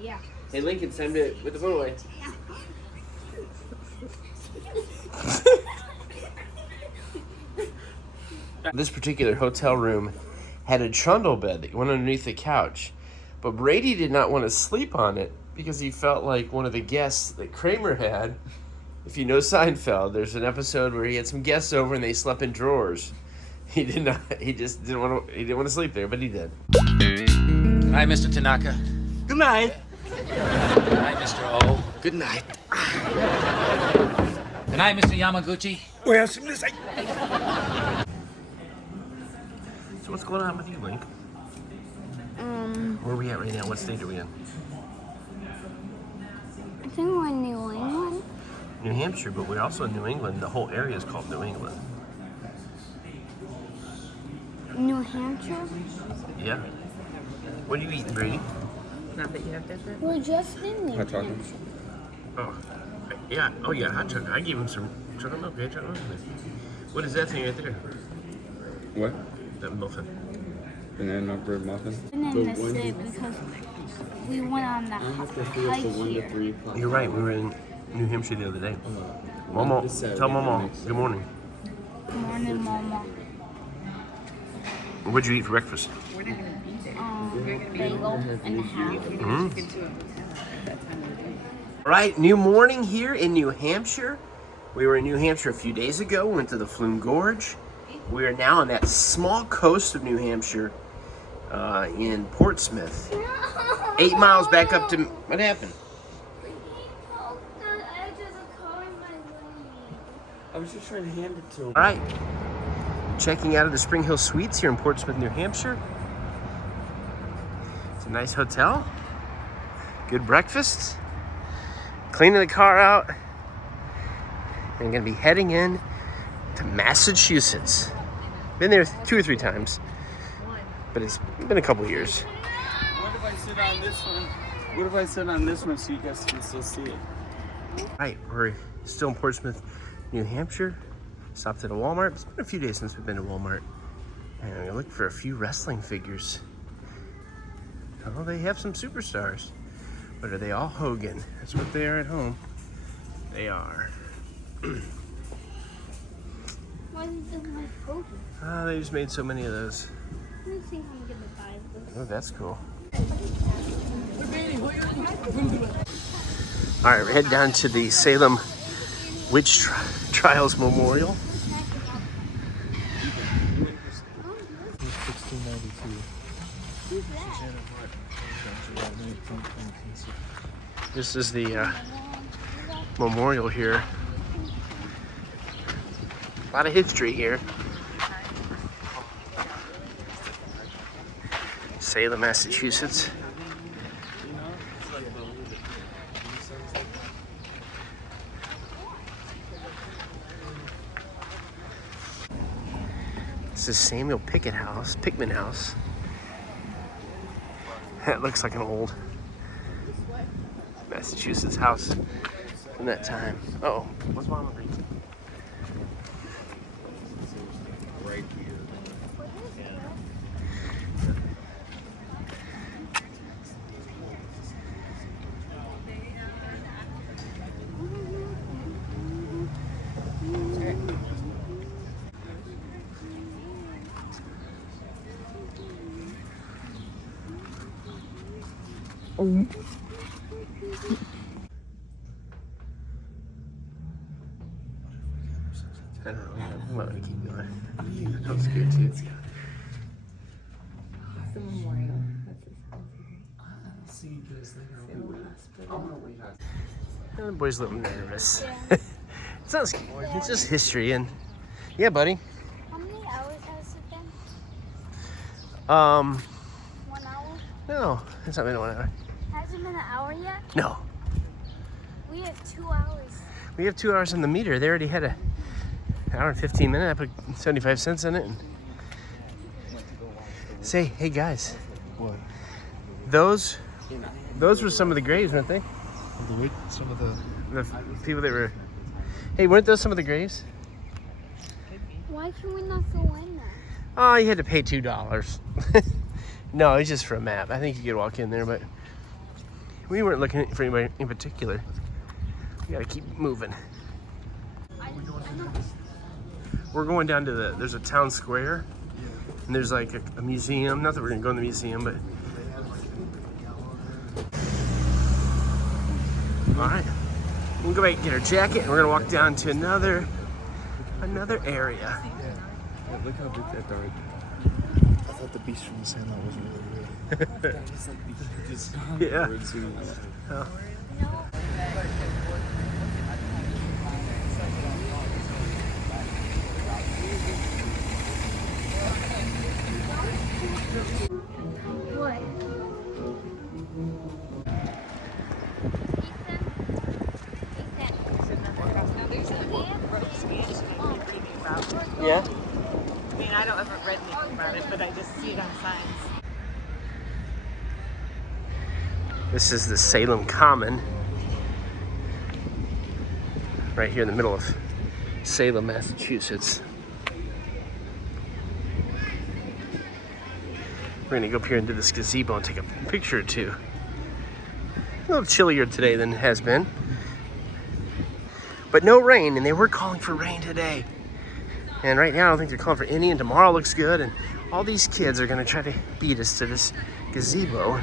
Yeah. Hey, Lincoln, time to put the phone away. This particular hotel room had a trundle bed that went underneath the couch, but Brady did not want to sleep on it because he felt like one of the guests that Kramer had. If you know Seinfeld, there's an episode where he had some guests over and they slept in drawers. He did not. He just didn't want to. He didn't want to sleep there, but he did. Good night, Mr. Tanaka. Good night. Good night, Mr. O. Good night. Good night, Mr. Yamaguchi. Well, some say. So what's going on with you, Link? Where are we at right now? What state are we in? I think we're in New England. New Hampshire, but we're also in New England. The whole area is called New England. New Hampshire? Yeah. What are you eating, Brady? Not that you have that. We're just in New Hampshire. Oh, yeah. Oh, yeah. Hot chocolate. I gave him some chocolate milk. Yeah, chocolate milk. What is that thing right there? What? That muffin. Banana bread muffin? And in the city because we went on the hike here. You're right. We were in New Hampshire the other day. Momo, tell Momo. Good morning. Good morning, Mama. What'd you eat for breakfast? Bagel and a half. All right, new morning here in New Hampshire. We were in New Hampshire a few days ago, went to the Flume Gorge. We are now on that small coast of New Hampshire in Portsmouth. 8 miles back up to... What happened? I was just trying to hand it to him. All right, checking out of the Spring Hill Suites here in Portsmouth, New Hampshire. It's a nice hotel. Good breakfast. Cleaning the car out. And gonna be heading in to Massachusetts. Been there 2 or 3 times, but it's been a couple years. What if I sit on this one? What if I sit on this one so you guys can still see it? All right, we're still in Portsmouth, New Hampshire. Stopped at a Walmart. It's been a few days since we've been to Walmart. And we're looking for a few wrestling figures. Oh, they have some superstars. But are they all Hogan? That's what they are at home. They are. Why did they make Hogan? They just made so many of those. Let me see if I'm gonna buy this. Oh, that's cool. All right, we're heading down to the Salem Witch Trials Memorial. 1692. Who's that? This is the memorial here. A lot of history here. Salem, Massachusetts. This is Samuel Pickman House. That looks like an old Massachusetts house from that time. Uh-oh, what's Mama reading? Right here. I don't know. I'm going to keep going. That was good too. It's the memorial. That's his house. I'll see you guys later. I'm gonna wait out. The boy's a little nervous. It's not scary. It's just history and yeah, buddy. How many hours has it been? 1 hour? No, it's not been 1 hour. Has it been an hour yet? No, We have 2 hours. we have 2 hours on the meter. They already had an hour and 15 minutes. I put 75 cents in it. And say, hey guys, What? those were some of the graves, weren't they? Some of the. The people that were. Hey, weren't those some of the graves? Why can we not go in there? Oh, you had to pay $2. No, it's just for a map. I think you could walk in there, but We weren't looking for anybody in particular. We gotta keep moving. We're going down to there's a town square, and there's like a museum. Not that we're gonna go in the museum, but. All right, we'll go back and get our jacket, and we're gonna walk down to another area. Yeah, look how big that dog. I thought the beast from the Sandlot wasn't really real. It's like just Yeah. birds and Oh. What? Yeah. I mean, I don't ever read anything about it, but I just see it on signs. This is the Salem Common, right here in the middle of Salem, Massachusetts. We're gonna go up here into this gazebo and take a picture or two. A little chillier today than it has been, but no rain, and they were calling for rain today. And right now I don't think they're calling for any, and tomorrow looks good, and all these kids are gonna try to beat us to this gazebo.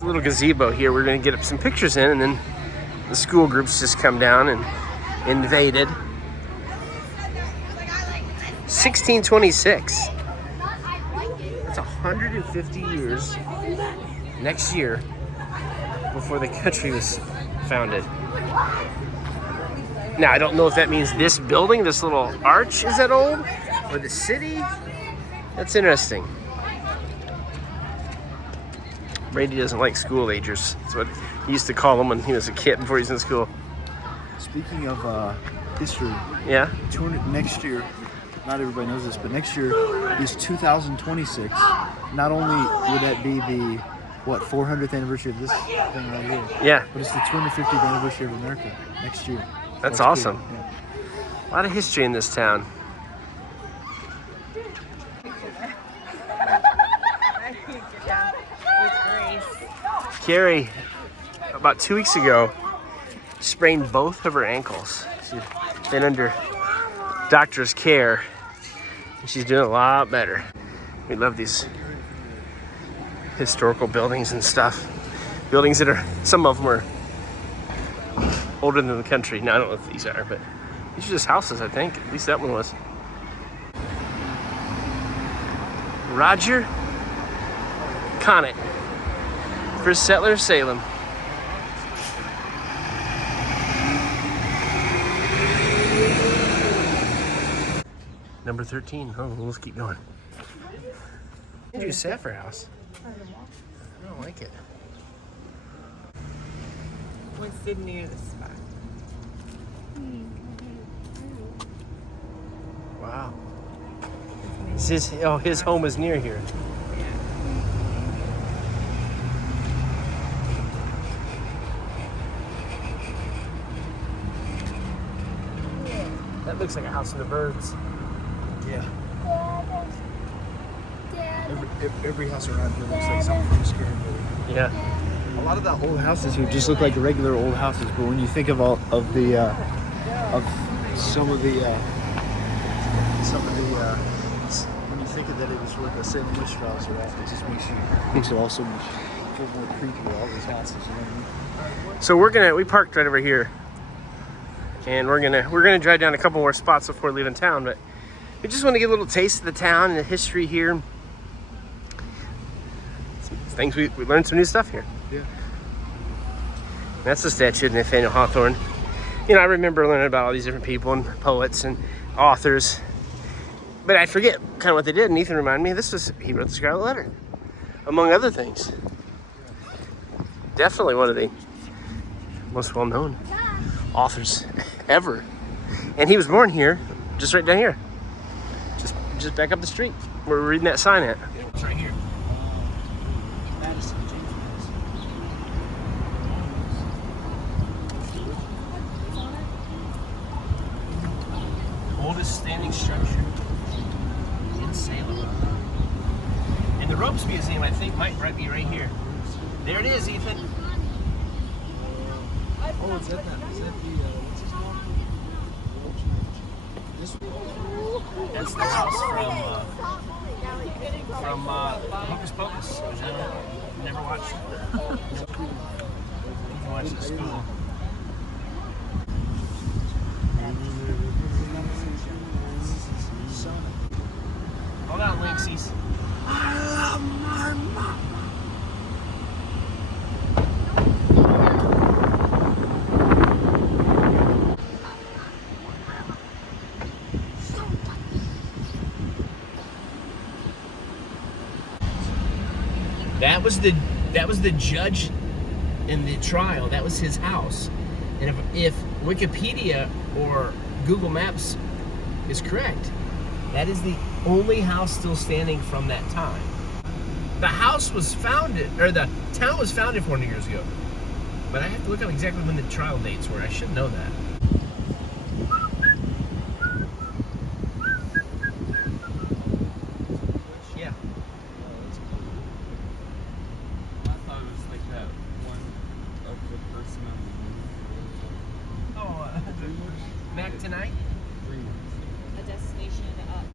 A little gazebo here, we're gonna get up some pictures in, and then the school groups just come down and invaded. 1626. That's 150 years next year before the country was founded. Now, I don't know if that means this building, this little arch is that old, or the city. That's interesting. Brady doesn't like school agers. That's what he used to call them when he was a kid before he was in school. Speaking of history, Yeah? next year, not everybody knows this, but next year is 2026. Not only would that be the 400th anniversary of this thing right here, Yeah. but it's the 250th anniversary of America next year. That's cool. awesome. Yeah. A lot of history in this town. Carrie, about 2 weeks ago, sprained both of her ankles. She's been under doctor's care, and she's doing a lot better. We love these historical buildings and stuff. Buildings that are, some of them are older than the country. Now, I don't know if these are, but these are just houses, I think. At least that one was. Roger Conant, first settler of Salem. Number 13. Oh, let's keep going. Andrew Saffer House. I don't like it. We're sitting near the spot. Wow. His home is near here. That looks like a house in the birds. Yeah. Every house around here looks like something from a scary movie. Yeah. A lot of the old houses here just look like regular old houses, but when you think of all of the some of the when you think of that it was with the same witch trials or after, it just makes it all so much feel more creepy with all these houses. You know what I mean? So we parked right over here, and we're gonna drive down a couple more spots before leaving town, but we just want to get a little taste of the town and the history here. Some things we learned some new stuff here. Yeah. That's the statue of Nathaniel Hawthorne. You know, I remember learning about all these different people and poets and authors, but I forget kind of what they did. And Ethan reminded me he wrote the Scarlet Letter, among other things. Definitely one of the most well-known authors ever. And he was born here, just right down here, just back up the street where we're reading that sign at. It's right here. Oldest standing structure in Salem. And the Ropes Museum, I think, might be right here. There it is, Ethan. Oh, is that the what's his name? That's the house from Hocus Pocus. Never watched it. You can watch it at school. Hold on, Winksies. That was the judge in the trial. That was his house. And if Wikipedia or Google Maps is correct, that is the only house still standing from that time. The house was founded, or the town was founded 400 years ago. But I have to look up exactly when the trial dates were. I should know that. Yeah. I thought it was like that one of the person on the Oh, Mac tonight?